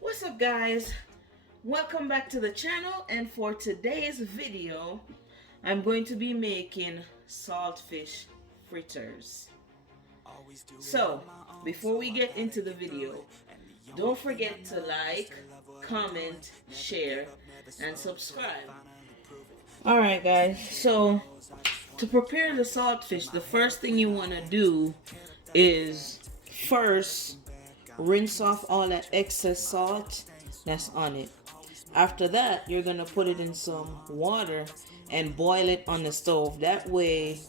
What's up, guys? Welcome back to the channel, and for today's video I'm going to be making saltfish fritters. So before we get into the video, don't forget to like, comment, share, and subscribe. Alright guys, so to prepare the saltfish, the first thing you want to do is first rinse off all that excess salt that's on it. After that, you're gonna put it in some water and boil it on the stove. That way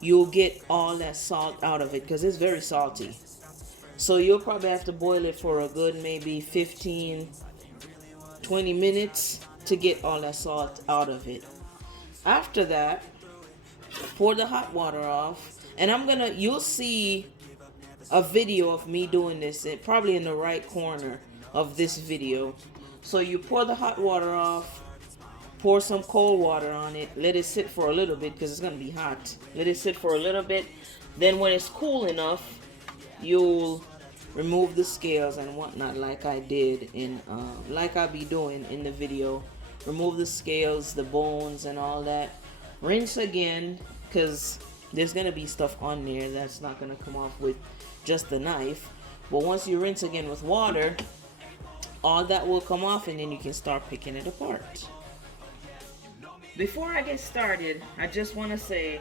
you'll get all that salt out of it, because it's very salty. So you'll probably have to boil it for a good maybe 15-20 minutes to get all that salt out of it. After that, pour the hot water off, and you'll see a video of me doing this, probably in the right corner of this video. So you pour the hot water off, pour some cold water on it, let it sit for a little bit because it's going to be hot. Let it sit for a little bit. Then when it's cool enough, you'll remove the scales and whatnot, like I did like I'll be doing in the video. Remove the scales, the bones, and all that. Rinse again, because there's going to be stuff on there that's not going to come off with just the knife. But once you rinse again with water, all that will come off, and then you can start picking it apart. Before I get started, I just want to say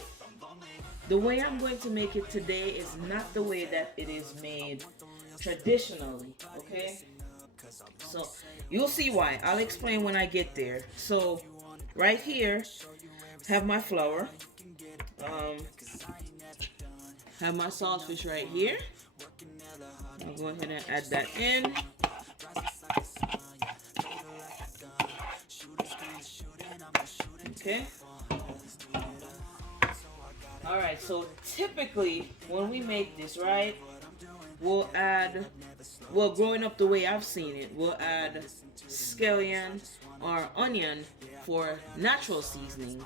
the way I'm going to make it today is not the way that it is made traditionally, okay? So you'll see why. I'll explain when I get there. So right here, have my flour, have my saltfish right here. I'll go ahead and add that in. Okay. Alright, so typically when we make this, right, we'll add, well, growing up the way I've seen it, we'll add scallion or onion for natural seasoning.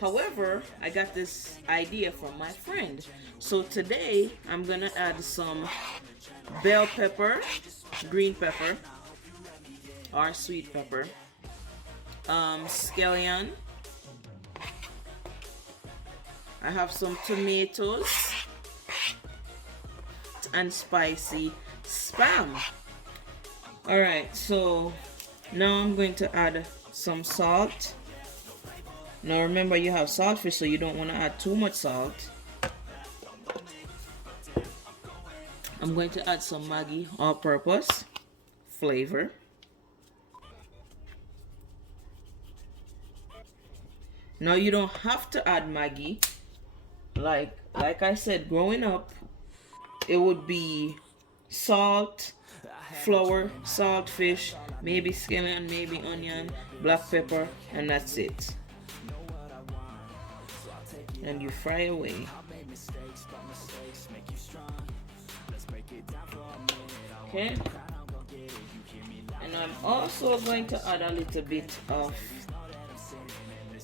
However, I got this idea from my friend. So today I'm gonna add some bell pepper, green pepper, or sweet pepper, scallion. I have some tomatoes and spicy spam. Alright, so now I'm going to add some salt. Now remember, you have saltfish, so you don't want to add too much salt. I'm going to add some Maggie All Purpose flavor. Now you don't have to add Maggie. Like I said, growing up, it would be salt, flour, saltfish, maybe scallion, maybe onion, black pepper, and that's it. And you fry away. Okay. And I'm also going to add a little bit of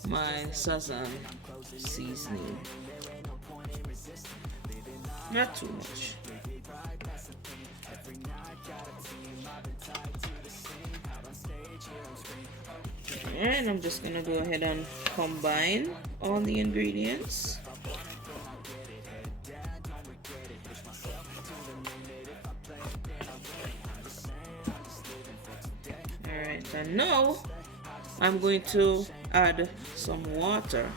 my sazon seasoning. Not too much. And I'm just gonna go ahead and combine all the ingredients. Alright, and now I'm going to add some water,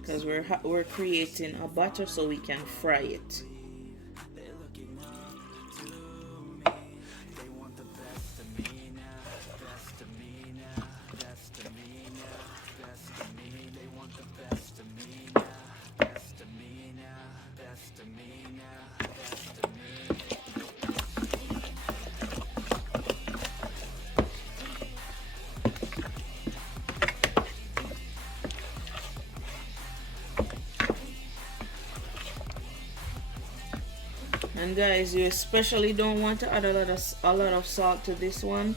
because we're creating a batter so we can fry it. And guys, you especially don't want to add a lot of salt to this one.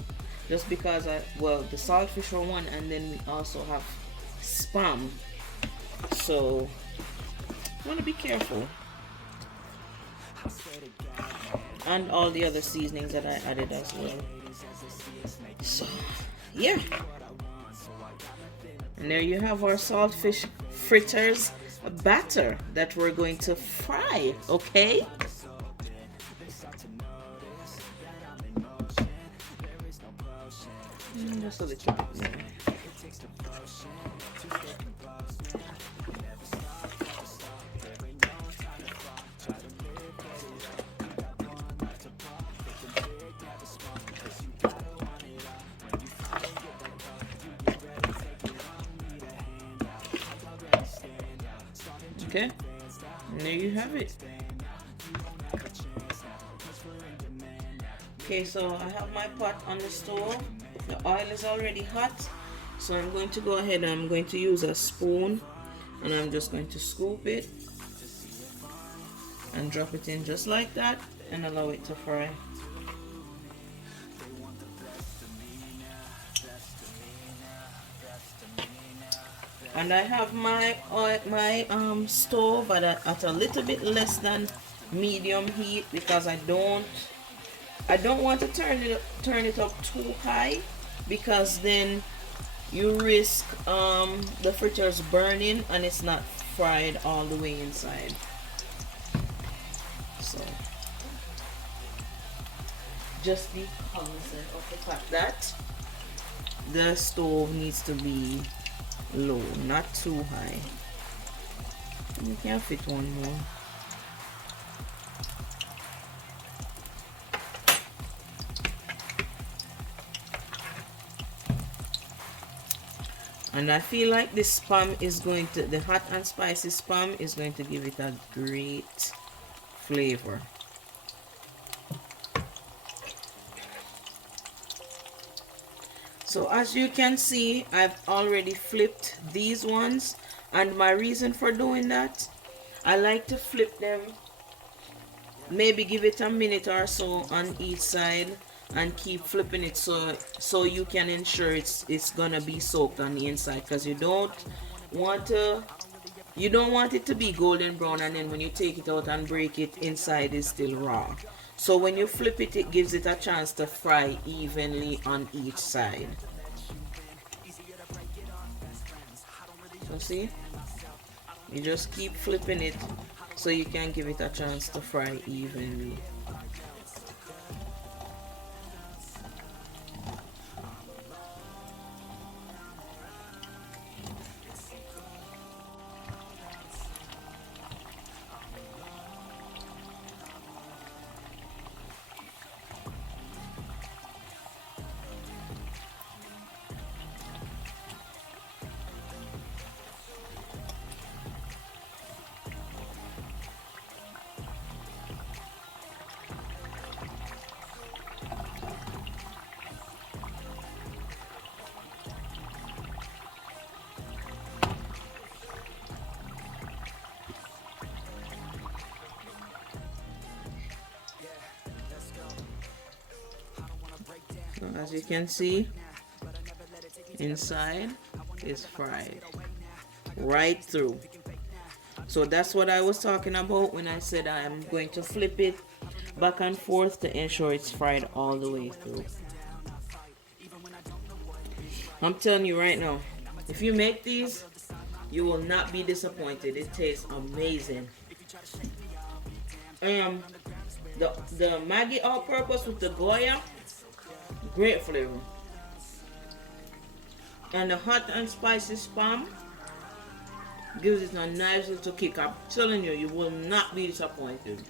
just because well, the saltfish for one, and then we also have spam, so I want to be careful. And all the other seasonings that I added as well. So yeah, and there you have our saltfish fritters batter that we're going to fry. Okay, just a little bit more. Okay, and there you have it. Okay, so I have my pot on the stove. The oil is already hot, so I'm going to go ahead and I'm going to use a spoon, and I'm just going to scoop it and drop it in just like that and allow it to fry. And I have my stove at a little bit less than medium heat, because I don't want to turn it up too high, because then you risk the fritters burning and it's not fried all the way inside. So just be cognizant of the fact that the stove needs to be low, not too high. You can fit one more. And I feel like this spam is going to, the hot and spicy spam is going to give it a great flavor. So as you can see, I've already flipped these ones, and my reason for doing that, I like to flip them, maybe give it a minute or so on each side and keep flipping it, so you can ensure it's gonna be soaked on the inside, because you don't want it to be golden brown and then when you take it out and break it, inside is still raw. So when you flip it, it gives it a chance to fry evenly on each side. So see, you just keep flipping it so you can give it a chance to fry evenly. As you can see, inside is fried right through. So that's what I was talking about when I said I am going to flip it back and forth to ensure it's fried all the way through. I'm telling you right now, if you make these, you will not be disappointed. It tastes amazing. The Maggie All Purpose with the Goya, great flavor. And the hot and spicy spam gives it a nice little kick. I'm telling you, you will not be disappointed.